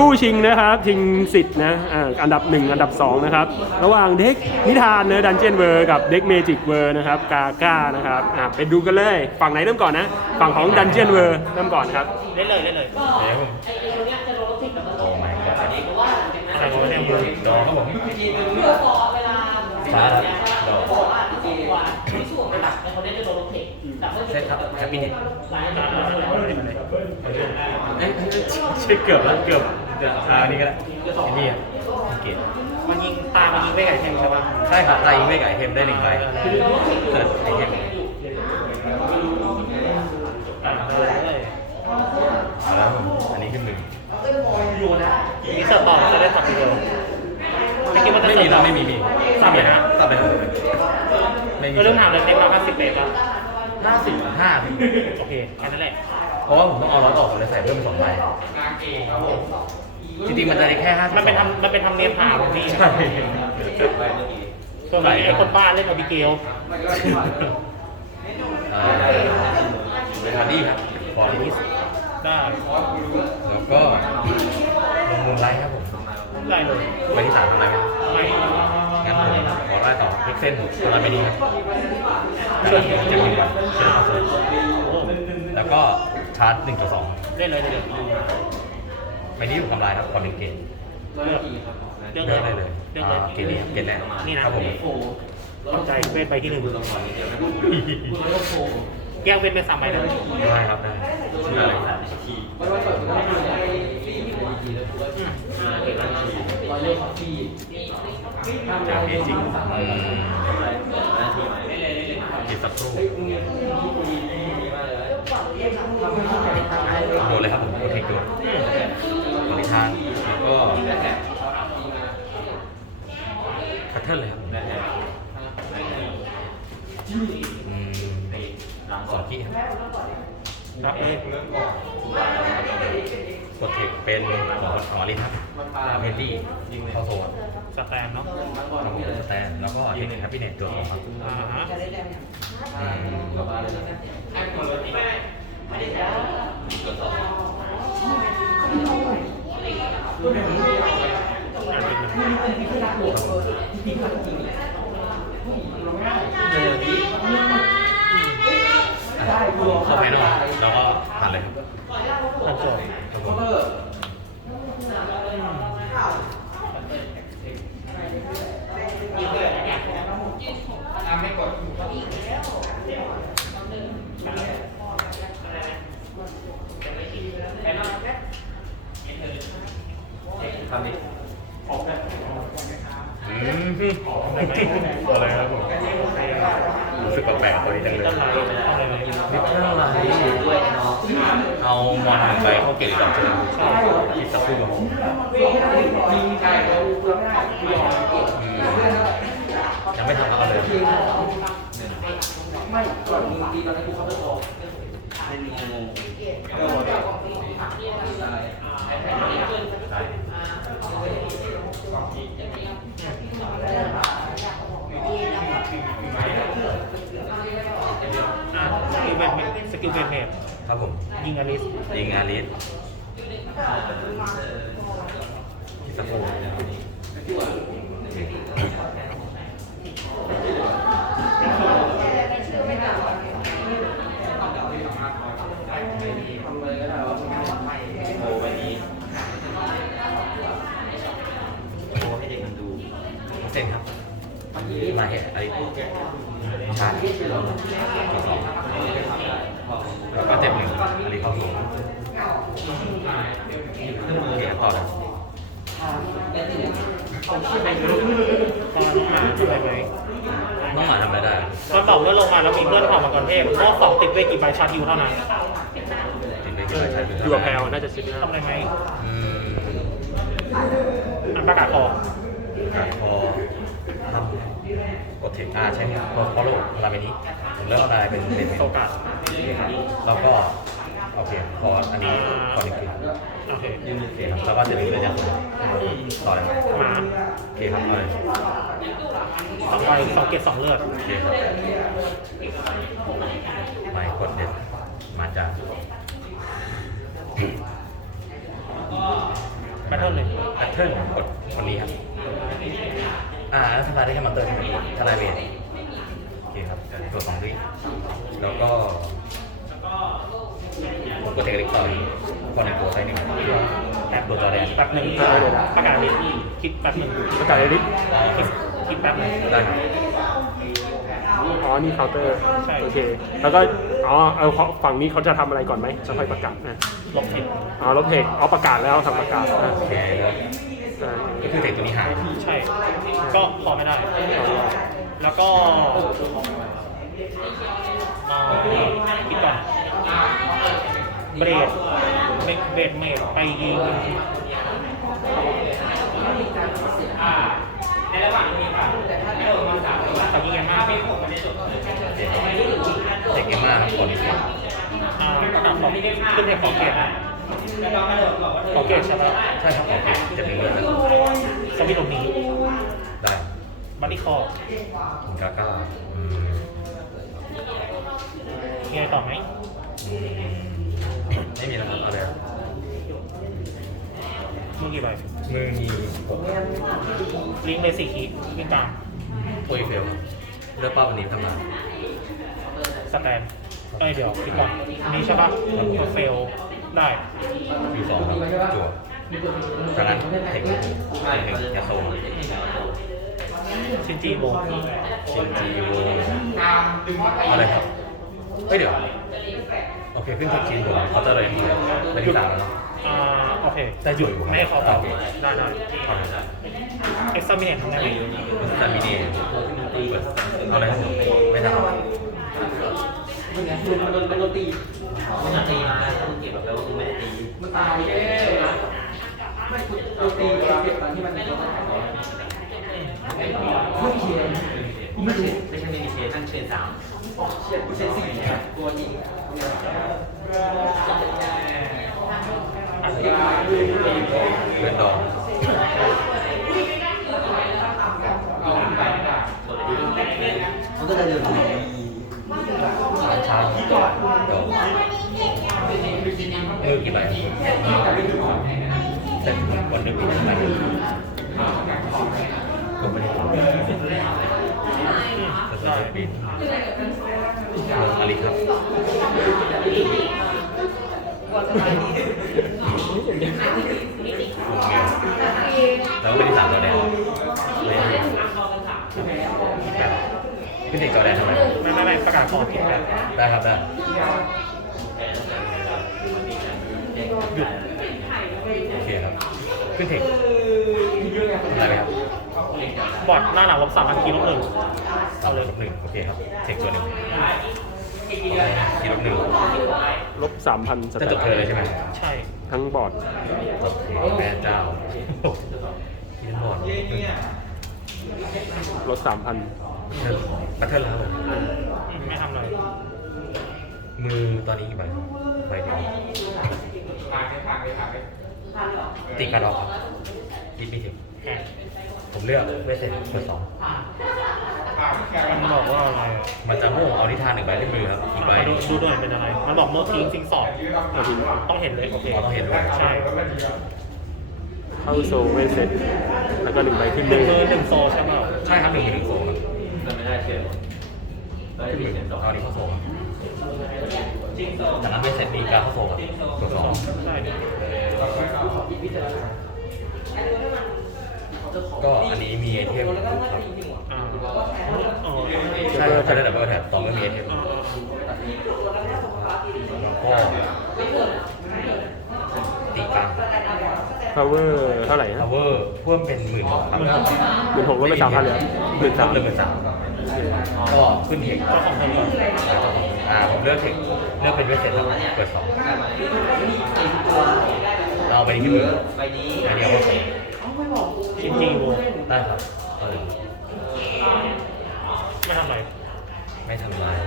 คู่ชิงนะครับ ชิงสิทธิ์นะอ่าอันดับ 1 อันดับ 2 นะครับ ระหว่างเด็กนิทานเนอะดันเจียนเวอร์กับเด็กเมจิกเวอร์นะครับกาก้านะครับอ่าไปดูกันเลย ฝั่งไหนเริ่มก่อนนะ ฝั่งของดันเจียนเวอร์เริ่มก่อนครับ เล่นเลยเล่นเลยเดี๋ยวผมโอ้ไม่ก็อะไรวะเนี่ยมือดอครับผมฟ้าครับดอเซตครับแฮปปี้เน็ตเอ้ยใช่เกือบแล้วเกือบ เกือบอ่านี่ก็ได้ไอ้นี่ครับเกตมันยิงตามันยิงไม่ไก่แทงใช่ปะใช่ครับไตไม่ไก่เทมได้หนึ่งใบเกิดไอเทมอ่าเลยเอาแล้วผมอันนี้ขึ้นหนึ่งมีเสิร์ฟต่อจะได้สับทีเดียวไม่คิดว่าจะไม่เสิมีร์ฟนะไม่มีมีสับเลยนะ สับเลยครับไม่มีเริ่มถามเลยเต็มเราห้าสิบเปรตป่ะห้าสิบห้าโอเคแค่นั้นแหละเพราะว่าผมต้องเอาร้อยออกเลยใส่เพิ่มเป็นสองใบ จริงๆมันจะได้แค่ห้าสิบมันเป็นทำมันเป็นทำเนียมถามของพี่ใช่ส่วนนี้ไอ้คนบ้าเล่นกับบิเกลอ่าเป็นฮาร์ดี้ครับฟอร์ลิสได้แล้วก็ลงมูลไลท์ครับผมได้เลยใบที่สามทำอะไรไหมไม่งั้นผมขอไล่ต่อพิกเซนทำอะไรไม่ดีครับจะจะมีวันเชิญเข้าสู่แล้วก็ชาร์จหนึ่งต่อสองเล่นเลยเล่นเลย ใบนี้ถูกทำลายครับความเป็นเกณฑ์เลือกเลือกเลือกเลได้ยเลยเลือกเลยอ่าเกณฑ์นี้เกณฑ์แรกนี่นะครับผมเข้าใจเวทไปที่หนึ่งแยกเวทเป็นสามใบนะได้ครับได้ได้เลยอืมจากเอจิงอืมคิดสักครู่โดนเลยครับผมโดนเทคโดน คัตเทิลเลยครับอืมสองขี้ครับรับเองกดเทคเป็นหมอหมอลินครับเฮนดี้เข้าโซนสแตนเนาะครับผมสแตนแล้วก็เทคแฮปปี้เน็ตตัวของครับอ่าฮะ อืมอะเข้าไปนอกแล้วก็ผ่านเลยครับตัดจบครับผมอืม อะไรครับผมรู้สึกแปลกๆตัวนี้จังเลยต้นไม้ต้องอะไรไหมนิดเท่าไหร่เอามอนหนึ่งใบเข้าเก็บดอกเชิญคิดสักครู่ครับผมอืมยังไม่ทำแล้วเอาเลยได้ อ่าสกิล เป็นสกิลเป็นเมทครับผม ยิงอลิสยิงอาริสคิดสักครู่เซ็นครับ มาเห็นอาริสชาร์จตัวสอง แล้วก็เจ็บหนึ่งอาริสเข้าสู่โอเคต่อเลยตอนหาอะไรไหมน้องหมาทำอะไรได้มันบอกเมื่อลงมาแล้วมีเพื่อนผ่านมาก่อนเทพโลกสองติดเวกี่ใบชาร์จยูเท่านั้นติดไปกี่ใบใช้อยู่กับแพลวน่าจะชิดทำอะไรไหมอืมอันประกาศออกกัดคอทำกดเทคอ่าใช่ไหมพอพอโลกเวลาไปนี้ผมเริ่มอะไรเป็นเป็นโอกาส แล้วก็โอเคพออันนี้พอหนึ่งคือโอเคโอเคครับแล้วก็จะมีเรื่องอย่างต่อเลยครับมาโอเคครับเอาเลยสองใบสองเกตสองเลือดโอเคครับไปกดเด็ดมาจากแบทเทิลเลยแพทเทิร์นกดคนนี้ครับ อ่าแล้วสตาร์ได้แค่มาเตอร์ใช่ไหมทลายเวทโอเคครับตัวสองวิแล้วก็ กดเทคนิคต่อยพอในตัวใช้หนึ่งแอปตัวจอแดนแป๊บหนึ่งประกาศเลยคิดแป๊บหนึ่งประกาศเลยดิคิดคิดแป๊บหนึ่งได้ครับอ๋อ นี่เคาน์เตอร์ใช่โอเค แล้วก็ อ๋อ เอาเขาฝั่งนี้เขาจะทำอะไรก่อนไหมจะค่อยประกาศนะลบผิดอ๋อ ลบเพกอ๋อประกาศแล้วทำประกาศนะโอเคครับใช่ก็คือเทคตัวนี้หายใช่ ก็พอไม่ได้ แล้วก็อ่าคิดก่อน เบรดเบรดเบรดเมดไปยิงแต่ยิงกันมากโอเคเทคเกมมาครับกดนี้ครับอ่าประกาศของขึ้นเทคขอเกตของเกตใช่ไหมใช่ครับโอเคเจ็ดหนึ่งเลยนะสวิตตรงนี้ได้บัตตี้คอร์คุณกาก้าอืมมีอะไรต่อไหม ไม่มีแล้วครับเอาเลยครับมือกี่ใบมือมีหกลิงก์เลยสี่ขีดวิ่งตามโปรยเฟลครับเลือกเป้าวันนี้ทำงานสแตนเอ้ยเดี๋ยวคิดก่อนอันนี้ใช่ปะตัวเฟลได้อยู่สองครับจั่วจากนั้นเทคหนึ่งหนึ่งยาโซชินจีโบชินจีโวอะไรครับเฮ้ยเดี๋ยวโอเคขึ้นเทคชินผมเขาจะเลยมีเป็นที่สามแล้วเนาะอ่าโอเคแต่หยุดอยู่ไม่ขาตอบได้ได้เอ็กซ์ตามิเนตทำได้ไหมแต่มีเดีเอาอะไรไม่ได้เอามันมันโดนตีมันตีมาแล้วมึงเก็บแบบแล้วมึงไม่ได้ตีมันตายแน่นะไม่คุณโดนตีเก็บตอนที่มันโดนไม่เขียนกูไม่เขียนไม่ใช่มีเขียนนั่งเขียนสามเขียนกูเขียนสี่ตัวนี้ เป็นดอกาศก่อผิดแบได้ครับได้หยุดโอเคครับ ขึ้นเทคได้ไหมครับบอดหน้าหลังลบสามพันคีลบหนึ่งเอาเลยลบหนึ่งโอเคครับ เทคตัวหนึ่งทีลบหนึ่งลบสามพันจะจบเธอเลยใช่ไหมใช่ ทั้งบอดโอเคแม่เจ้าทีนบอดลดสามพันบัตเทิลแล้ว ไม่ทำเลยมือตอนนี้กี่ใบใบเดียวตีการออกครับตีไม่ถึงแหมผมเลือกเวทเซนเบอร์สองมันบอกว่าอะไรอะมันจะโม่เอานิทานหนึ่งใบที่มือครับอีกใบมาดูดูด้วยเป็นอะไร มันบอกเมื่อทิ้งซิงสอบเอาทิ้งต้องเห็นเลยโอเคอ๋อต้องเห็นด้วยใช่เข้าโซเวสเซ็ตแล้วก็หนึ่งใบที่หมืนึ่งอมือหนึ่งโซใช่ไหมใช่ครับหนึ่งหนึ่งโซ่ครับมันไม่ได้เขียน ได้ขึ้นดีมือเขียนสองเอาอันนี้เข้าโซ่ครับจากนั้นเวทเซนมีการเข้าโซ่ครับตัวสสอองงใช่ก็อันนี้มีไอเทมครับอ่าอ๋อใช่ครับใช้ได้ดับเบิลแท็บต่อไม่มีไอเทมเออก็ตีกลางพาวเวอร์เท่าไหร่พานะวเวอร์เพิ่มเป็นหมื่นหกครับหมื่นหกลดไปสามพันเลยหมื่นสามหนึ่งหมื่นสาม ก็ขึ้นเทคเจ้าของเพลงก่อนอ่าผมเลือกเทคเลือกเป็นเวทเซนครับเปิดสองเราเอาไปที่มือใบนี้อันนี้เอาไปชินจีโบได้ครับเอาเลยไม่ทำอะไรไม่ทำลาย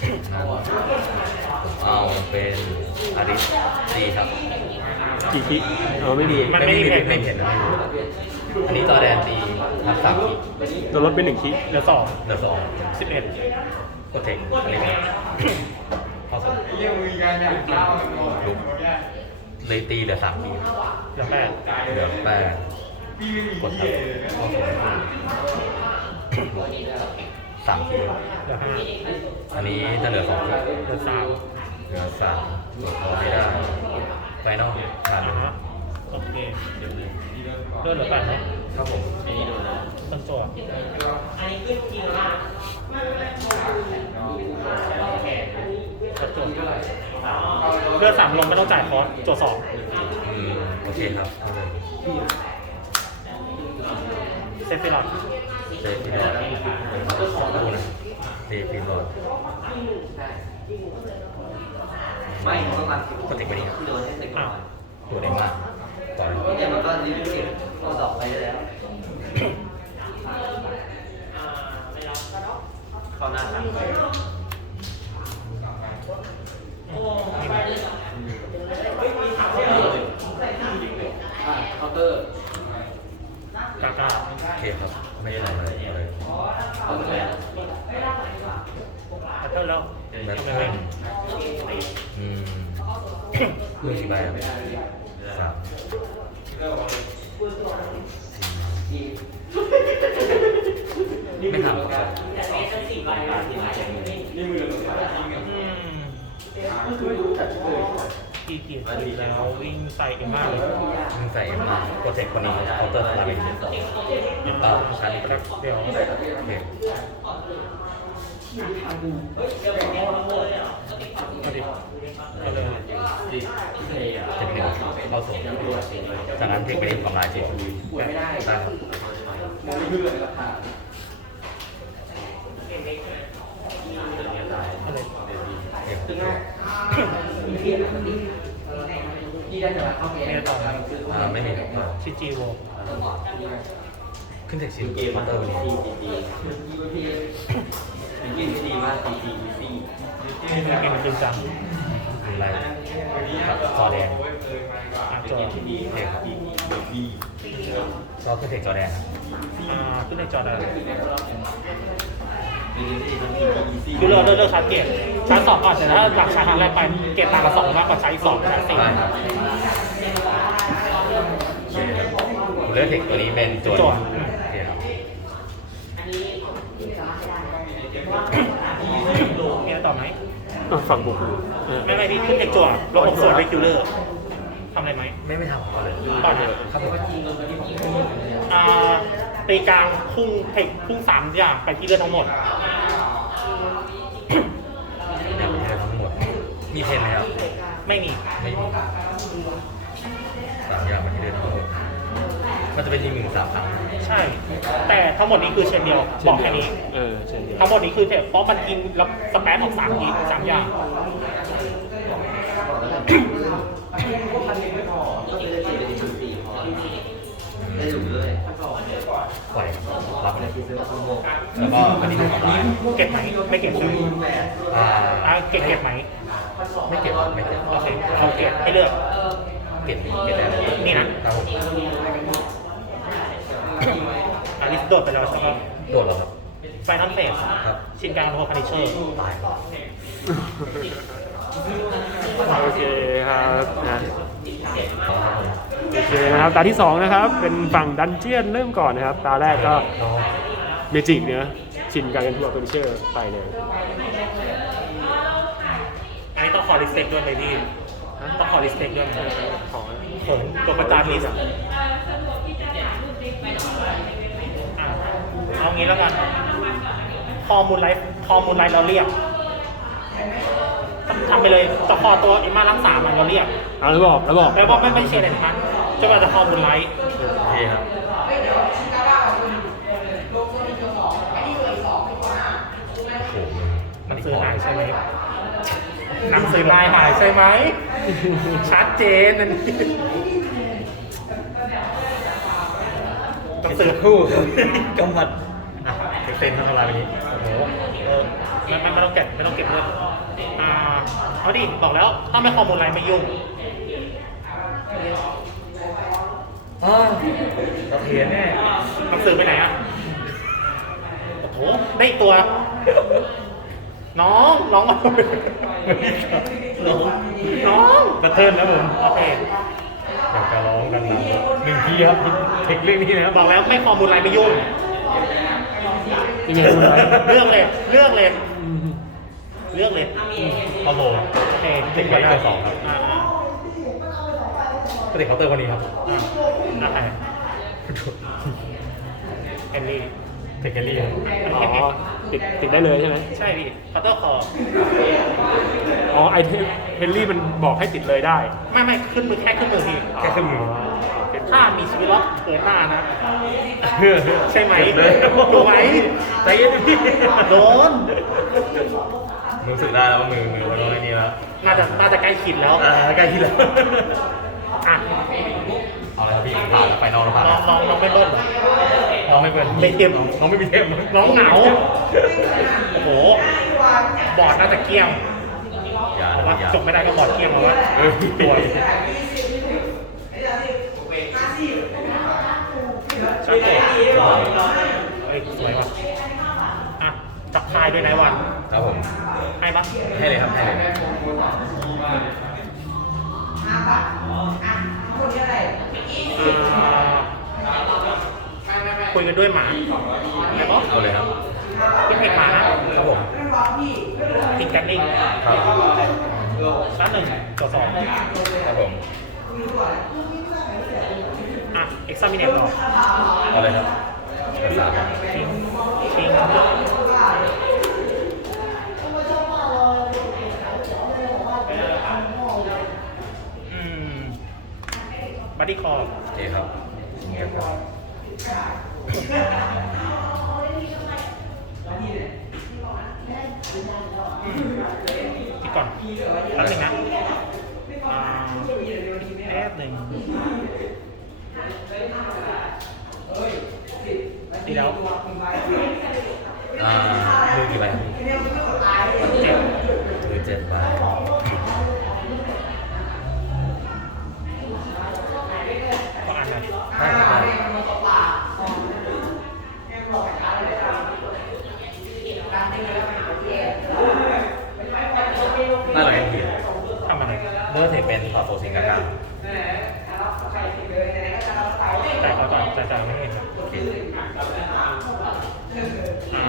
ผมเอาเป็นอาริสตีครับกี่คิเออไม่มีมันไม่มีเพลงไม่เห็นนะ อันนี้จอแดนตีทับสามขีดจะลดเป็นหนึ่งคิเหลือสองเหลือสองสิบเอ็ดกดเทคอะไรเงี้ยเข้าสมลุกเลยตีเหลือสามทีเหลือแปดเหลือแปดกดครับเข้าสู่สามทีเหลือห้าอันนี้จะเหลือสองทีเหลือสามเหลือสามกดพอไม่ได้ไฟนอลผ่านเห็นไหมโอเคเลือดเหลือแปดเนาะครับผมต้นตัวกระจกเลือดสามลงไม่ต้องจ่ายคอร์สโจทย์สองอืมโอเคครับเซฟฟิลอดเซฟที่รอดขอดูนะเซฟที่รอดไม่ต้องรักติดไปดีครับที่โดนให้เด็กก่อนตัวเองมาก ต่อยเนี่ยมันก็รีบเก็บตัวดอกไปได้แล้วเข้าหน้าทางไป ใส่เอ็มมากเลยมึงใส่มาโปรเจกต์คนนี้เคาน์เตอร์สลามินเออชันครับเดี๋ยวโอเคมาดิก็เลยเจ็ดหนึ่งเข้าสู่จากนั้นเทคไปเล่นกำไรเจ็ดได้ครับก็เลยโอเคครับ ที่ได้แต่ว่าเข้าเกมเมียต่อมาอ่าไม่มีครับก็ชิจิโวขึ้นเทคชิลเคาน์เตอร์วันนี้ยินดีมากดีดีดีนี่คือเกมจริงจังอะไรครับจอแดงอะจอโอเคครับก็ขึ้นเทคจอแดงครับอ่าขึ้นในจอได้ดี ดีมันดีดีซีคือเลือกเลือกเลือกชาร์จเกตชาร์จสองก่อนแต่ถ้าหลังชาร์จครั้งแรกไปเกตต่างกับสองมากกว่าใช้สองชาร์จสี่ได้ครับโอเคครับผมเลือกเทคตัวนี้เป็นตัวจโอวดเคครับมีอะไรต่อไหมอะฝั่งบุกเออไม่ไม่พี่ขึ้นเด็กจวดลงส่วนไปคิวเลอร์ทำอะไรไหมไม่ไม่ทำก่อนเลยก่อนเลยครับผมอ่า ตีกลางพุ่งเทคพุ่งสามอย่างไปที่เลือดทั้งหมดเดี๋ยวไปเททั้งหมด มีเทนไหมครับไม่มีไม่มีสามอย่างมาที่เดินทั้งหมดมันจะเป็นยิงหนึ่งสามครั้งใช่ แต่ทั้งหมดนี้คือเชนเดียวบอกแค่นี้ เออเช่นเดียวทั้งหมดนี้คือเทคเพราะมันกินแล้วสแปมออกสามทีสามอย่าง แล้วก็อันนี้หนึ่งกับไลน์เก็บไหมไม่เก็บใช่ไหมอ่าอ่าเก็บเก็บไหมไม่เก็บไม่เก็บโอเคเอาเก็บให้เลือกเก็บเก็บแล้วนี่นะครับผมอันนี้โดดไปแล้วใช่ไหมโดดเหรอครับไฟนอลเฟสครับชินการโทพานิเชอร์ตายโอเคครับนะโอเคนะครับตาที่สองนะครับ เป็นฝั่งดันเจียนเริ่มก่อนนะครับ ตาแรกก็ เมจิกเนื้อะชินการกันทัวร์เฟอร์นิเจอร์ไปเลยอันนี้ต้องขอลิสเต็กด้วยไหมพี่ต้องขอลิสเต็กด้วยไหมขอผมตัวประจานลิสต์อะเอางี้แล้วกันคอมูลไลฟ์คอมูลไลฟ์เราเรียกทำไปเลยต่อคอตัวเอ็มมารักษามันเราเรียกเอาแล้วบอกแล้วบอกแปลว่าไม่ไม่ใช่อะไรทั้งนั้นจนกว่าจะคอมูลไลฟ์โอเคครับ หนังสือลายหายใช่ไหม ชัดเจนอันนี้หนังสือคู่กำมัดอะเซ็นทำอะไรวันนี้โอ้โหเออไม่ไม่ไม่ต้องเก็บไม่ต้องเก็บเลยอ่าเอาดิ บอกแล้วถ้าไม่ข้อมูลอะไรไม่ยุ่งอ้าวเราเทียนแน่หนังสือไปไหนอะโอ้โหได้อีกตัว น้องน้องน้องน้องกระเทินแล้วผมโอเคอยากจะร้องกันหนึ่งทีครับเทคเรื่องนี้นะครับบอกแล้วไม่ข้อมูลอะไรไม่ยุ่งยังไงคุณอะไรเลือกเลยเลือกเลยเลือกเลยโอ้โหโอเคเทคไปได้สองครับอ่าอ่าก็เด็กเคาน์เตอร์วันนี้ครับอ่าใครเฮนรี่ เทคแคลรี่ครับอ๋อติดติดได้เลยใช่ไหมใช่พี่คัตเตอร์คออ๋อไอเทมเฮนรี่มันบอกให้ติดเลยได้ ไม่ไม่ขึ้นมือแค่ขึ้นมือพี่แค่ขึ้นมือถ้ามีชีวิตรอดเกินหน้านะ ใช่ไหมติดเลยโดนไหมใจเย็นพี่โดนรู้สึกได้แล้วว่ามือมือมันร้อยนี่แล้วน่าจะน่าจะใกล้ขีดแล้วอ่าใกล้ที่แล้วอะเอาเลยครับพี่ผ่านแล้วไปนอกแล้วผ่านลแล้องวลองลองไม่เบิ้ลน้อง ไม่เป็นไม่เต็มน้องไม่มีเทมน้องเหงาโอ้โห บอร์ดน่าจะเกลี้ยงอย่าผมว่าอย่าจบไม่ได้ก็บอร์ดเกลี้ยงแล้ววะเออตัวชัดเจนเฮ้ยสวยว่ะอะจับทายด้วยนายวันครับผม ให้ปะให้เลยครับให้เลยอ่า คุยกันด้วยหมาได้ปะเอาเลยครับพี่เอกหมานะครับผมพิงแจ็คลิงครับชั้นหนึ่งต่อสองครับผมอะเอ็กซ์ซามิเนตต่อเอาเลยครับภาษาครับพิงพิงอืมบัดดี้คอร์โอเคครับเงียบครับ คิดก่อนแป๊บหนึงนะอ่าแป๊บหนึ่งดีแล้วอ่ามือกี่ใบครับพี่เจ็บมือเจ็ดใบ เป็นพอโตซิงกาก้าจ่ายก่อนก่อนจ่ายจ่ายไม่เห็นครับโอเคอ่า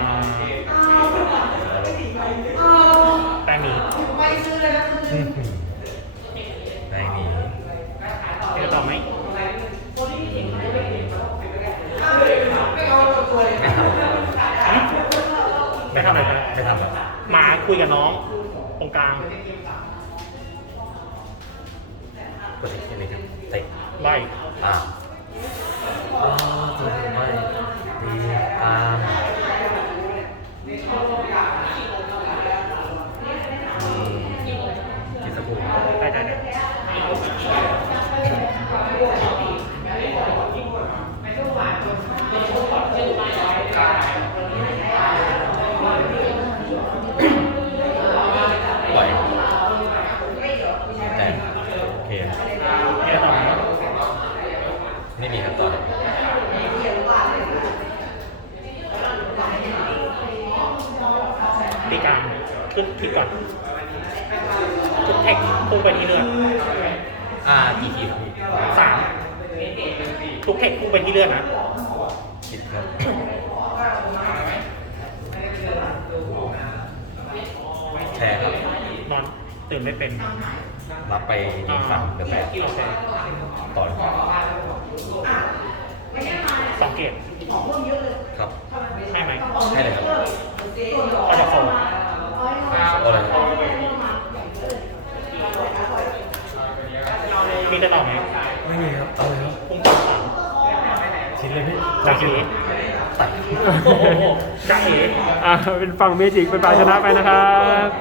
แป้งหมีได้ Yeah. คิดครับแชร์ครับนอนตื่นไม่เป็นรับไปดีสามเป็นแปดโอเคต่อเลยสองเกตครับให้ไหมให้เลยครับก็จะโซโอ้เลยครับมีจะต่อไหมไม่มีครับเอาเลยครับ พุ่งต่อสาม ชิ้น เลยพี่จ่าเอ๋ไต่โอ้โหจ่าเอ๋อ่าเป็นฝั่งเมจิกเป็นฝ่ายชนะไปนะครับ